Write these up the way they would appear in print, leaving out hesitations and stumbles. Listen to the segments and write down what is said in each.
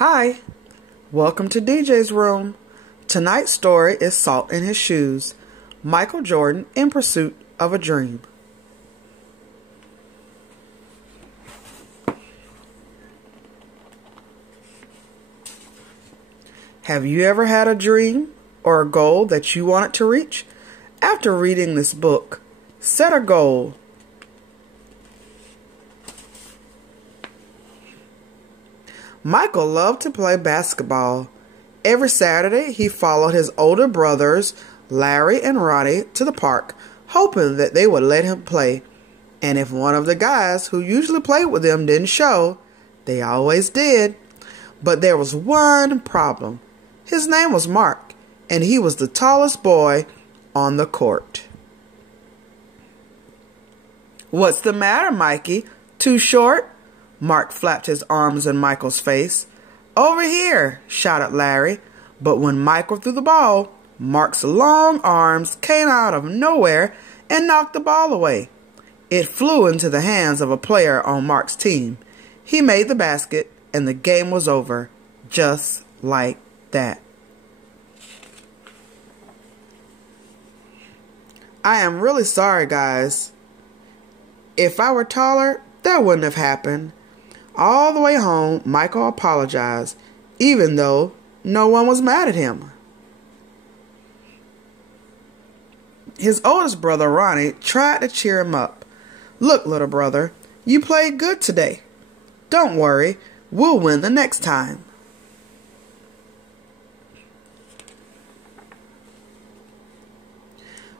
Hi, welcome to DJ's Room. Tonight's story is Salt in His Shoes, Michael Jordan in Pursuit of a Dream. Have you ever had a dream or a goal that you wanted to reach? After reading this book, set a goal. Michael loved to play basketball. Every Saturday, he followed his older brothers, Larry and Ronnie, to the park, hoping that they would let him play. And if one of the guys who usually played with them didn't show, they always did. But there was one problem. His name was Mark, and he was the tallest boy on the court. "What's the matter, Mikey? Too short?" Mark flapped his arms in Michael's face. "Over here," shouted Larry. But when Michael threw the ball, Mark's long arms came out of nowhere and knocked the ball away. It flew into the hands of a player on Mark's team. He made the basket, and the game was over, just like that. I am really sorry, guys. If I were taller, that wouldn't have happened. All the way home, Michael apologized, even though no one was mad at him. His oldest brother, Ronnie, tried to cheer him up. "Look, little brother, you played good today. Don't worry, we'll win the next time."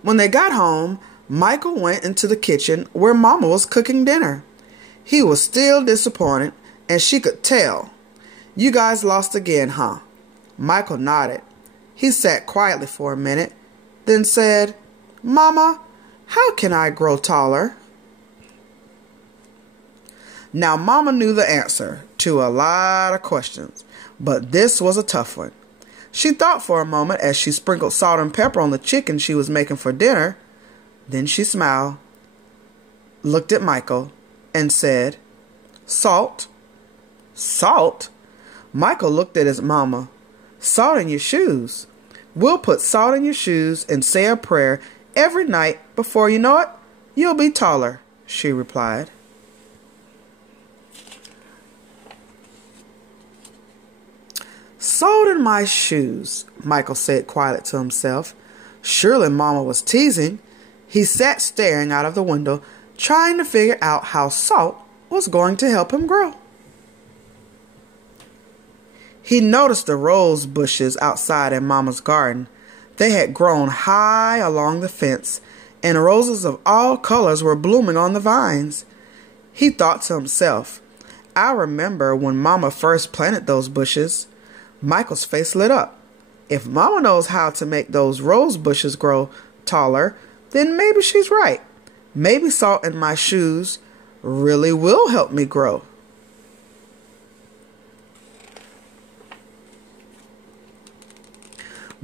When they got home, Michael went into the kitchen where Mama was cooking dinner. He was still disappointed, and she could tell. "You guys lost again, huh?" Michael nodded. He sat quietly for a minute, then said, "Mama, how can I grow taller?" Now, Mama knew the answer to a lot of questions, but this was a tough one. She thought for a moment as she sprinkled salt and pepper on the chicken she was making for dinner. Then she smiled, looked at Michael, and said, "Salt? Salt?" Michael looked at his mama. "Salt in your shoes. We'll put salt in your shoes and say a prayer every night. Before you know it, you'll be taller," she replied. "Salt in my shoes," Michael said quietly to himself. Surely Mama was teasing. He sat staring out of the window, trying to figure out how salt was going to help him grow. He noticed the rose bushes outside in Mama's garden. They had grown high along the fence, and roses of all colors were blooming on the vines. He thought to himself, "I remember when Mama first planted those bushes." Michael's face lit up. If Mama knows how to make those rose bushes grow taller, then maybe she's right. Maybe salt in my shoes really will help me grow.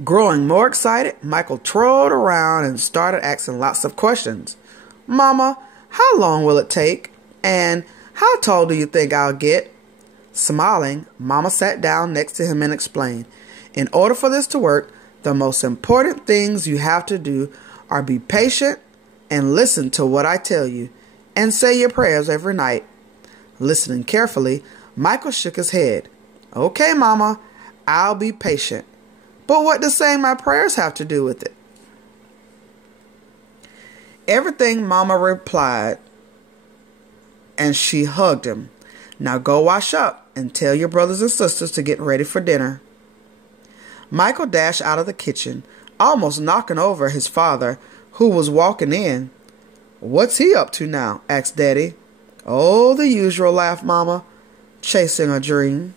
Growing more excited, Michael twirled around and started asking lots of questions. "Mama, how long will it take? And how tall do you think I'll get?" Smiling, Mama sat down next to him and explained, "In order for this to work, the most important things you have to do are be patient and listen to what I tell you, and say your prayers every night." Listening carefully, Michael shook his head. "Okay, Mama, I'll be patient. But what does saying my prayers have to do with it?" "Everything," Mama replied, and she hugged him. "Now go wash up and tell your brothers and sisters to get ready for dinner." Michael dashed out of the kitchen, almost knocking over his father, who was walking in. "What's he up to now?" asked Daddy. "Oh, the usual," laughed Mama, chasing a dream.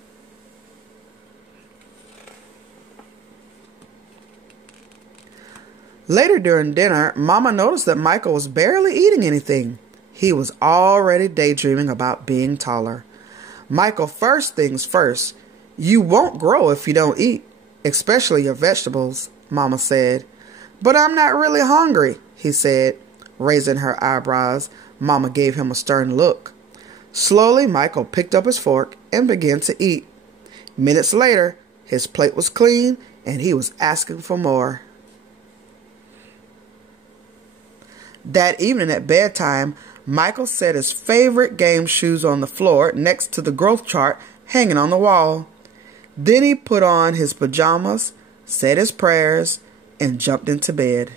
Later during dinner, Mama noticed that Michael was barely eating anything. He was already daydreaming about being taller. "Michael, first things first, you won't grow if you don't eat, especially your vegetables," Mama said. "But I'm not really hungry," he said, raising her eyebrows. Mama gave him a stern look. Slowly, Michael picked up his fork and began to eat. Minutes later, his plate was clean and he was asking for more. That evening at bedtime, Michael set his favorite game shoes on the floor next to the growth chart hanging on the wall. Then he put on his pajamas, said his prayers, and jumped into bed.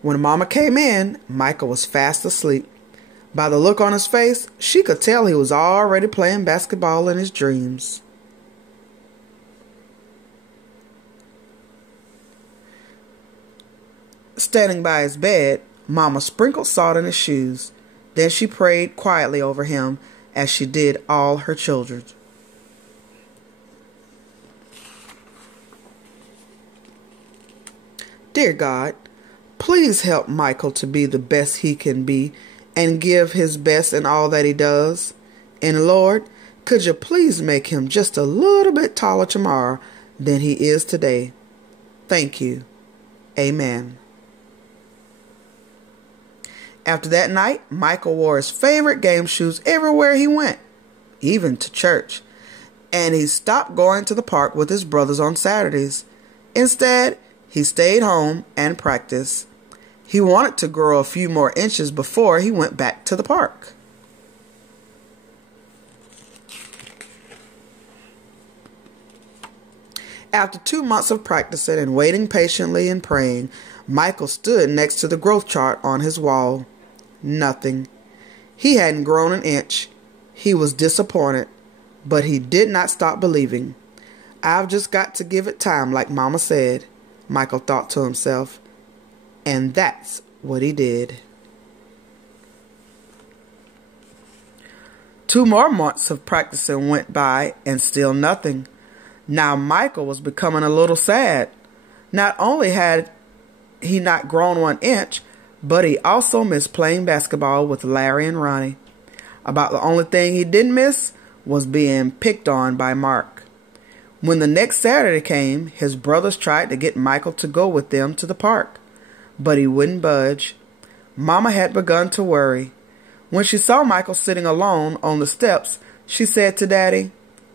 When Mama came in, Michael was fast asleep. By the look on his face, she could tell he was already playing basketball in his dreams. Standing by his bed, Mama sprinkled salt in his shoes. Then she prayed quietly over him as she did all her children. Dear God, please help Michael to be the best he can be and give his best in all that he does. And Lord, could you please make him just a little bit taller tomorrow than he is today? Thank you. Amen. After that night, Michael wore his favorite game shoes everywhere he went, even to church. And he stopped going to the park with his brothers on Saturdays. Instead, he stayed home and practiced. He wanted to grow a few more inches before he went back to the park. After 2 months of practicing and waiting patiently and praying, Michael stood next to the growth chart on his wall. Nothing. He hadn't grown an inch. He was disappointed, but he did not stop believing. I've just got to give it time, like Mama said, Michael thought to himself. And that's what he did. 2 more months of practicing went by and still nothing. Now Michael was becoming a little sad. Not only had he not grown 1 inch, but he also missed playing basketball with Larry and Ronnie. About the only thing he didn't miss was being picked on by Mark. When the next Saturday came, his brothers tried to get Michael to go with them to the park, but he wouldn't budge. Mama had begun to worry. When she saw Michael sitting alone on the steps, she said to Daddy,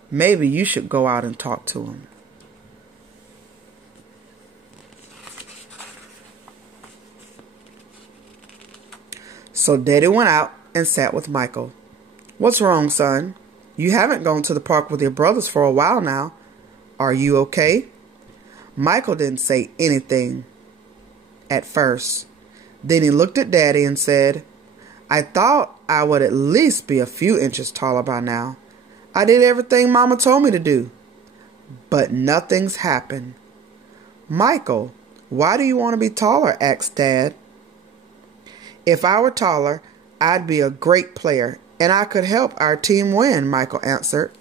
"Maybe you should go out and talk to him." So Daddy went out and sat with Michael. "What's wrong, son? You haven't gone to the park with your brothers for a while now. Are you okay?" Michael didn't say anything at first. Then he looked at Daddy and said, "I thought I would at least be a few inches taller by now. I did everything Mama told me to do, but nothing's happened." "Michael, why do you want to be taller?" asked Dad. "If I were taller, I'd be a great player, and I could help our team win," Michael answered.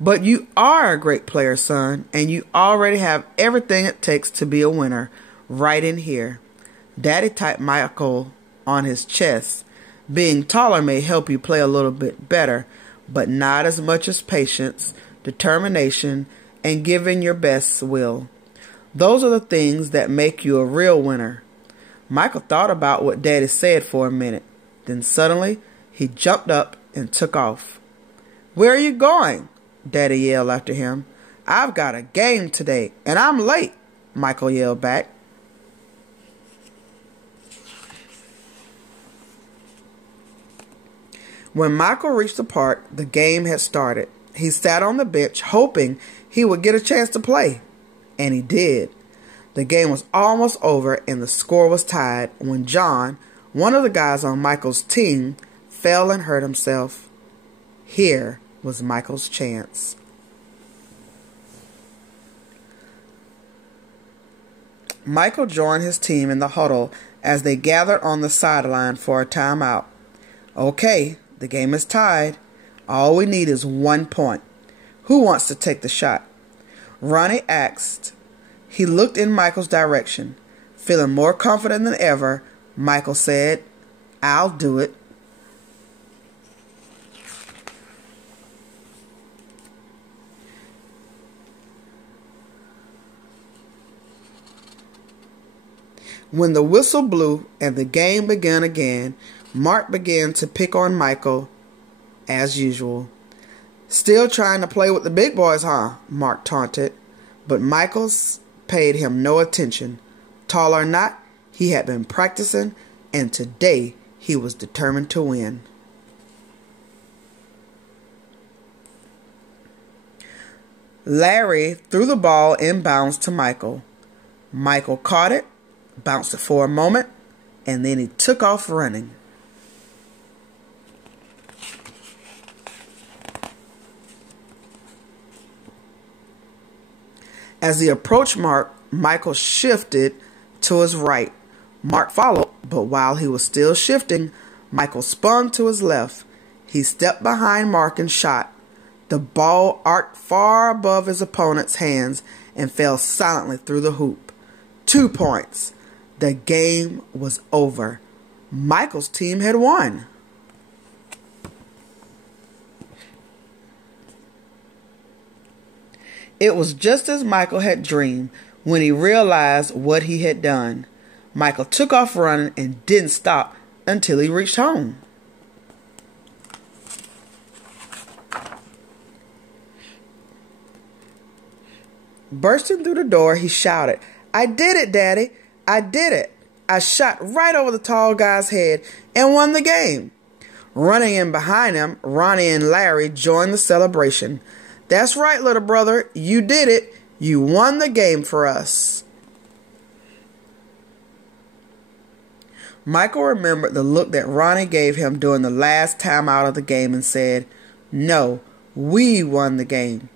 "But you are a great player, son, and you already have everything it takes to be a winner, right in here." Daddy tapped Michael on his chest. "Being taller may help you play a little bit better, but not as much as patience, determination, and giving your best will. Those are the things that make you a real winner." Michael thought about what Daddy said for a minute. Then suddenly, he jumped up and took off. "Where are you going?" Daddy yelled after him. "I've got a game today, and I'm late," Michael yelled back. When Michael reached the park, the game had started. He sat on the bench, hoping he would get a chance to play. And he did. The game was almost over and the score was tied when John, one of the guys on Michael's team, fell and hurt himself. Here was Michael's chance. Michael joined his team in the huddle as they gathered on the sideline for a timeout. "Okay, the game is tied. All we need is 1 point. Who wants to take the shot?" Ronnie asked. He looked in Michael's direction. Feeling more confident than ever, Michael said, "I'll do it." When the whistle blew and the game began again, Mark began to pick on Michael as usual. "Still trying to play with the big boys, huh?" Mark taunted. But Michael paid him no attention. Tall or not, he had been practicing, and today he was determined to win. Larry threw the ball inbounds to Michael. Michael caught it, bounced it for a moment, and then he took off running. As he approached Mark, Michael shifted to his right. Mark followed, but while he was still shifting, Michael spun to his left. He stepped behind Mark and shot. The ball arced far above his opponent's hands and fell silently through the hoop. 2 points. The game was over. Michael's team had won. It was just as Michael had dreamed when he realized what he had done. Michael took off running and didn't stop until he reached home. Bursting through the door, he shouted, "I did it, Daddy! I did it! I shot right over the tall guy's head and won the game!" Running in behind him, Ronnie and Larry joined the celebration. "That's right, little brother. You did it. You won the game for us." Michael remembered the look that Ronnie gave him during the last time out of the game and said, "No, we won the game,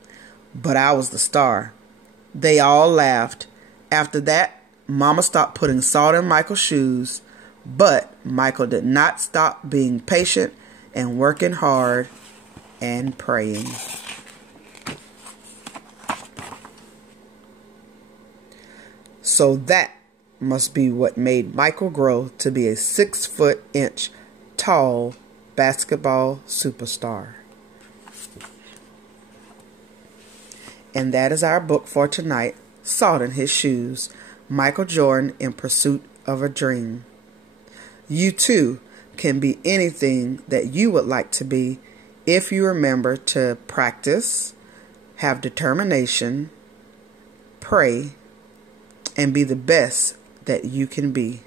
but I was the star." They all laughed. After that, Mama stopped putting salt in Michael's shoes, but Michael did not stop being patient and working hard and praying. So that must be what made Michael grow to be a 6-foot-inch tall basketball superstar. And that is our book for tonight, Salt in His Shoes, Michael Jordan in Pursuit of a Dream. You too can be anything that you would like to be if you remember to practice, have determination, pray, and be the best that you can be.